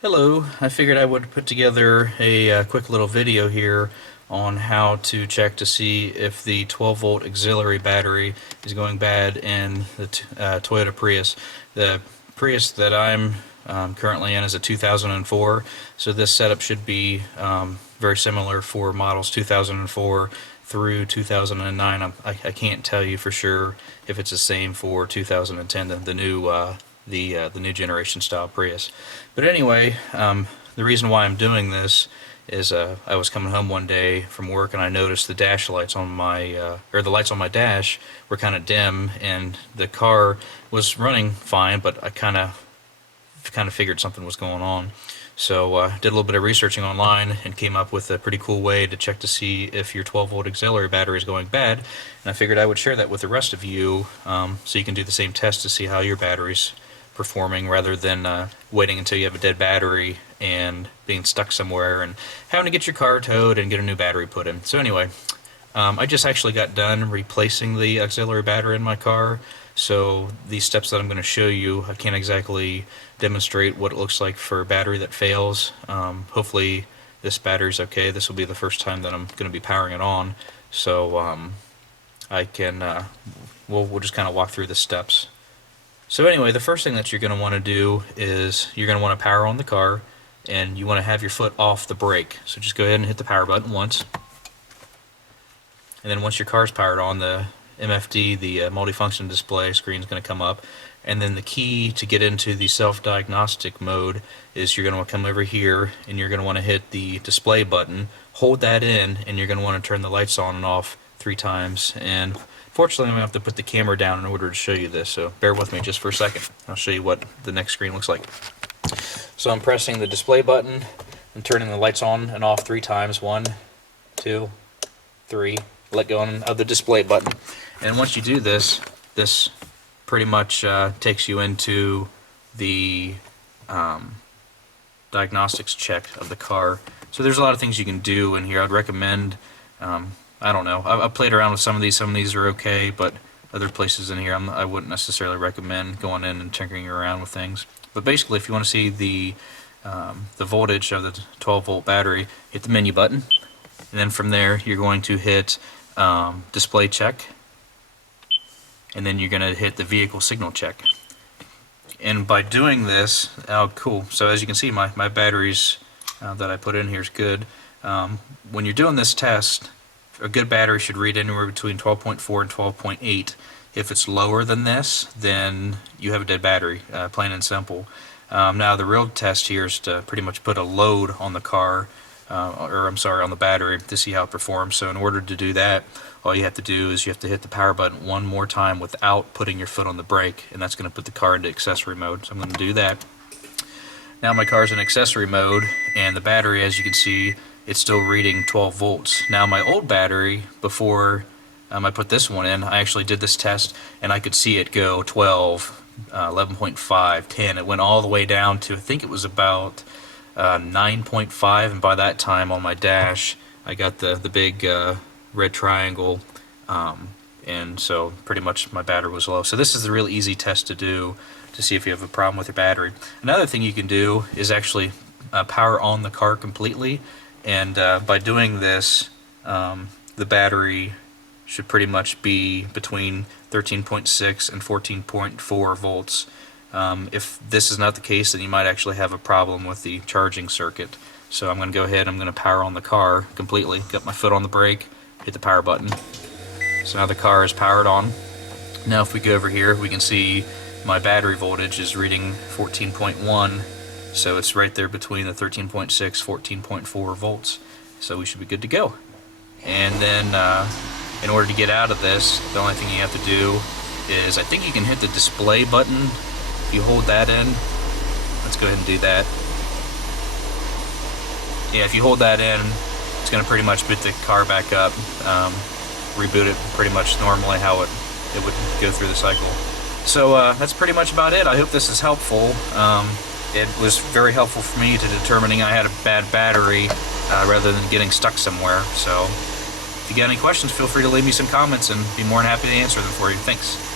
Hello, I figured I would put together a quick little video here on how to check to see if the 12 volt auxiliary battery is going bad in the Toyota Prius. The Prius that I'm currently in is a 2004, so this setup should be very similar for models 2004 through 2009. I can't tell you for sure if it's the same for 2010, the new the new generation style Prius. But anyway, the reason why I'm doing this is I was coming home one day from work and I noticed the dash lights on my or the lights on my dash were kind of dim, and the car was running fine, but I kind of figured something was going on. So did a little bit of researching online and came up with a pretty cool way to check to see if your 12 volt auxiliary battery is going bad. And I figured I would share that with the rest of you, so you can do the same test to see how your battery's performing, rather than waiting until you have a dead battery and being stuck somewhere and having to get your car towed and get a new battery put in. So anyway, I just actually got done replacing the auxiliary battery in my car, so these steps that I'm going to show you, I can't exactly demonstrate what it looks like for a battery that fails. Hopefully this battery's okay. This will be the first time that I'm going to be powering it on, so I can we'll just kind of walk through the steps. So anyway, the first thing that you're going to want to do is you're going to want to power on the car, and you want to have your foot off the brake. So just go ahead and hit the power button once. And then once your car's powered on, the MFD, the multifunction display screen, is going to come up. And then the key to get into the self-diagnostic mode is you're going to want to come over here and you're going to want to hit the display button, hold that in, and you're going to want to turn the lights on and off 3 times. And fortunately, I'm going to have to put the camera down in order to show you this, so bear with me just for a second. I'll show you what the next screen looks like. So I'm pressing the display button and turning the lights on and off 3 times. 1, 2, 3. Let go of the display button. And once you do this, this pretty much takes you into the diagnostics check of the car. So there's a lot of things you can do in here. I'd recommend I don't know. I've played around with some of these. Some of these are okay, but other places in here I wouldn't necessarily recommend going in and tinkering around with things. But basically, if you want to see the voltage of the 12 volt battery, hit the menu button, and then from there you're going to hit display check, and then you're going to hit the vehicle signal check. And by doing this, oh cool, so as you can see, my batteries that I put in here is good. When you're doing this test, a good battery should read anywhere between 12.4 and 12.8. If it's lower than this, then you have a dead battery, plain and simple. Now the real test here is to pretty much put a load on the car, or I'm sorry, on the battery, to see how it performs. So in order to do that, all you have to do is you have to hit the power button one more time without putting your foot on the brake, and that's going to put the car into accessory mode. So I'm going to do that. Now my car's in accessory mode, and the battery, as you can see, it's still reading 12 volts. Now my old battery, before I put this one in, I actually did this test and I could see it go 12, 11.5, 10. It went all the way down to, I think it was about 9.5, and by that time on my dash I got the big red triangle, and so pretty much my battery was low. So this is a really easy test to do to see if you have a problem with your battery. Another thing you can do is actually power on the car completely. And by doing this, the battery should pretty much be between 13.6 and 14.4 volts. If this is not the case, then you might actually have a problem with the charging circuit. So I'm going to go ahead, I'm going to power on the car completely. Got my foot on the brake, hit the power button. So now the car is powered on. Now if we go over here, we can see my battery voltage is reading 14.1. So it's right there between the 13.6, 14.4 volts. So we should be good to go. And then in order to get out of this, the only thing you have to do is, I think you can hit the display button. If you hold that in, let's go ahead and do that. Yeah, if you hold that in, it's going to pretty much boot the car back up, reboot it pretty much normally how it would go through the cycle. So that's pretty much about it. I hope this is helpful. It was very helpful for me to determining I had a bad battery rather than getting stuck somewhere. So if you got any questions, feel free to leave me some comments and be more than happy to answer them for you. Thanks.